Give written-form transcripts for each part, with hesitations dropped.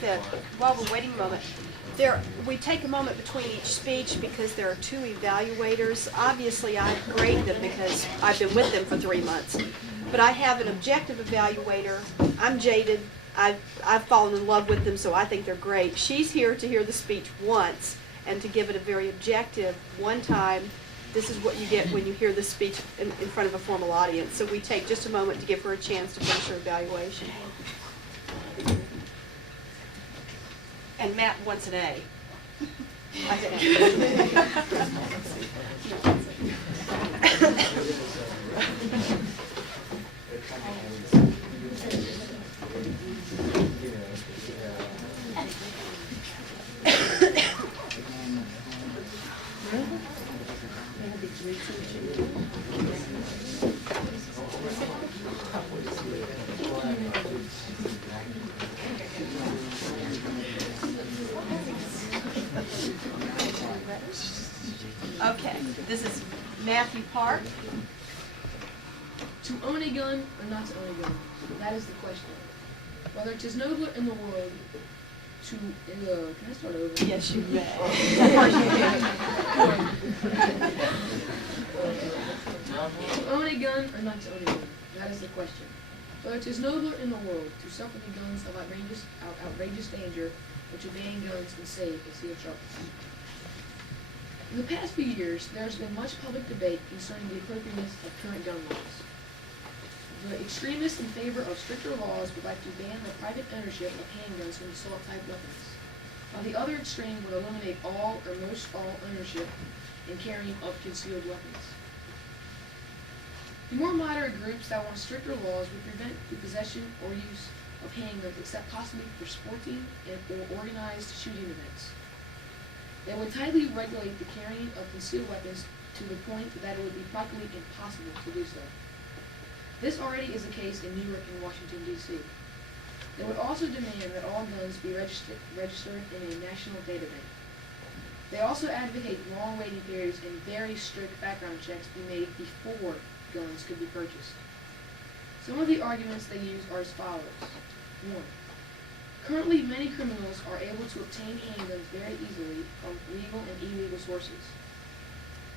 that while we're waiting a moment, we take a moment between each speech because there are two evaluators. Obviously, I grade them because I've been with them for 3 months. But I have an objective evaluator. I'm jaded. I've fallen in love with them, so I think they're great. She's here to hear the speech once and to give it a very objective one time. This is what you get when you hear the speech in front of a formal audience. So we take just a moment to give her a chance to finish her evaluation. And Matt wants an A. I Okay, this is Matthew Park. To own a gun or not to own a gun? That is the question. Whether it is nobler in the world to, can I start over? Yes, you may. To own a gun or not to own a gun? That is the question. Whether it is nobler in the world to suffer the guns of outrageous danger or to ban guns and save a sea of trouble. In the past few years, there has been much public debate concerning the appropriateness of current gun laws. The extremists in favor of stricter laws would like to ban the private ownership of handguns and assault-type weapons, while the other extreme would eliminate all or most all ownership and carrying of concealed weapons. The more moderate groups that want stricter laws would prevent the possession or use of handguns except possibly for sporting or organized shooting events. They would tightly regulate the carrying of concealed weapons to the point that it would be practically impossible to do so. This already is the case in New York and Washington, D.C. They would also demand that all guns be registered in a national databank. They also advocate long waiting periods and very strict background checks be made before guns could be purchased. Some of the arguments they use are as follows. 1. Currently, many criminals are able to obtain handguns very easily from legal and illegal sources.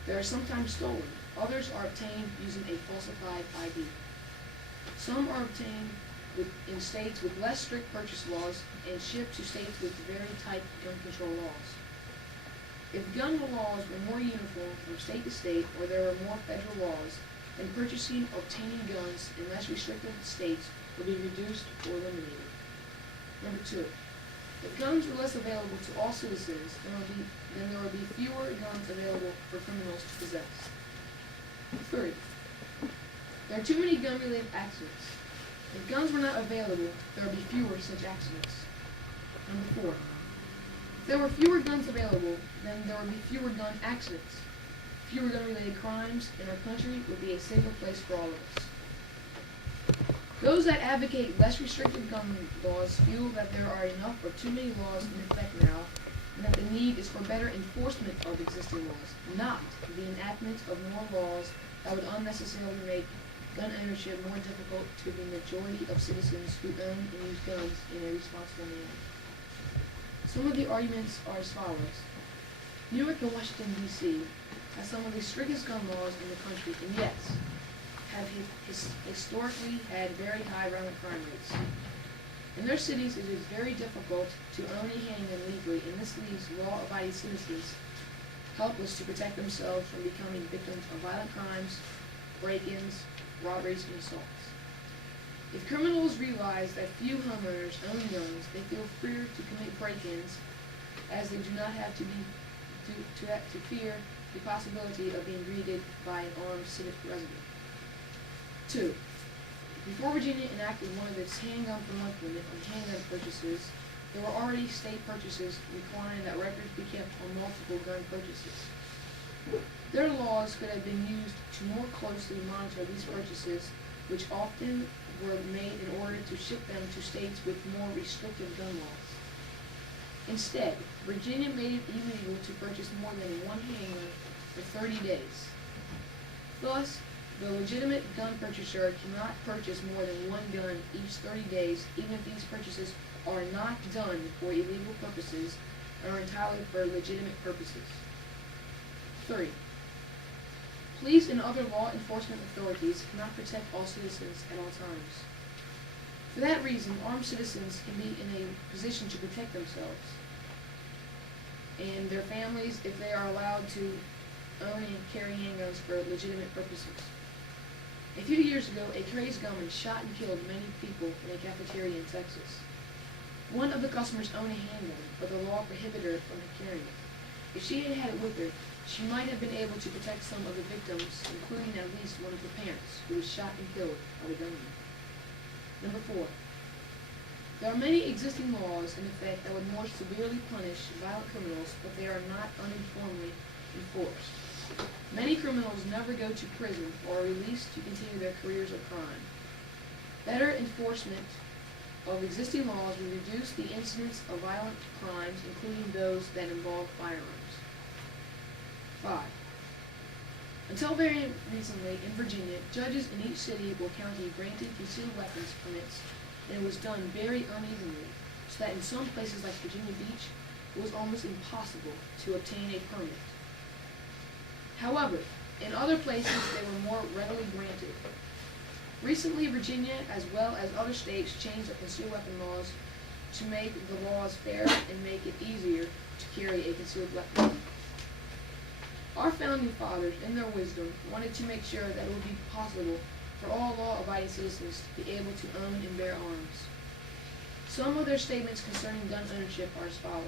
They are sometimes stolen. Others are obtained using a falsified ID. Some are obtained in states with less strict purchase laws and shipped to states with very tight gun control laws. If gun laws were more uniform from state to state, or there were more federal laws, then purchasing, obtaining guns in less restrictive states would be reduced or eliminated. Number 2, if guns were less available to all citizens, then there would be fewer guns available for criminals to possess. 3, there are too many gun-related accidents. If guns were not available, there would be fewer such accidents. Number 4, if there were fewer guns available, then there would be fewer gun accidents. Fewer gun-related crimes in our country would be a safer place for all of us. Those that advocate less restrictive gun laws feel that there are enough or too many laws in effect now, and that the need is for better enforcement of existing laws, not the enactment of more laws that would unnecessarily make gun ownership more difficult to the majority of citizens who own and use guns in a responsible manner. Some of the arguments are as follows. New York and Washington, D.C. has some of the strictest gun laws in the country, and yes, have historically had very high violent crime rates. In their cities, it is very difficult to own a handgun legally, and this leaves law-abiding citizens helpless to protect themselves from becoming victims of violent crimes, break-ins, robberies, and assaults. If criminals realize that few homeowners own guns, they feel freer to commit break-ins, as they do not have to fear the possibility of being greeted by an armed civic resident. 2. Before Virginia enacted one of its handgun per month limit on handgun purchases, there were already state purchases requiring that records be kept on multiple gun purchases. Their laws could have been used to more closely monitor these purchases, which often were made in order to ship them to states with more restrictive gun laws. Instead, Virginia made it illegal to purchase more than one handgun for 30 days. Thus, the legitimate gun purchaser cannot purchase more than one gun each 30 days, even if these purchases are not done for illegal purposes and are entirely for legitimate purposes. 3. Police and other law enforcement authorities cannot protect all citizens at all times. For that reason, armed citizens can be in a position to protect themselves and their families if they are allowed to own and carry handguns for legitimate purposes. A few years ago, a crazed gunman shot and killed many people in a cafeteria in Texas. One of the customers owned a handgun, but the law prohibited her from carrying it. If she had had it with her, she might have been able to protect some of the victims, including at least one of her parents, who was shot and killed by the gunman. Number 4. There are many existing laws in effect that would more severely punish violent criminals, but they are not uniformly enforced. Many criminals never go to prison or are released to continue their careers of crime. Better enforcement of existing laws will reduce the incidence of violent crimes, including those that involve firearms. 5. Until very recently, in Virginia, judges in each city or county granted concealed weapons permits, and it was done very unevenly, so that in some places like Virginia Beach, it was almost impossible to obtain a permit. However, in other places, they were more readily granted. Recently, Virginia, as well as other states, changed the concealed weapon laws to make the laws fair and make it easier to carry a concealed weapon. Our founding fathers, in their wisdom, wanted to make sure that it would be possible for all law-abiding citizens to be able to own and bear arms. Some of their statements concerning gun ownership are as follows.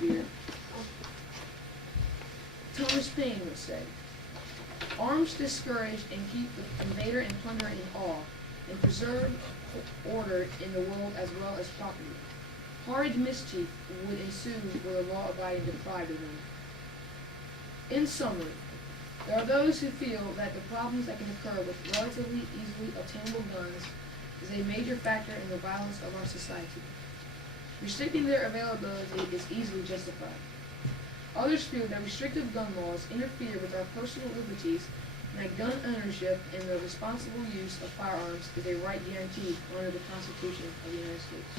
Here. Thomas Paine would say, "Arms discourage and keep the invader and plunderer in awe, and preserve order in the world as well as property. Horrid mischief would ensue were the law-abiding deprived of them." In summary, there are those who feel that the problems that can occur with relatively easily obtainable guns is a major factor in the violence of our society. Restricting their availability is easily justified. Others feel that restrictive gun laws interfere with our personal liberties and that gun ownership and the responsible use of firearms is a right guaranteed under the Constitution of the United States.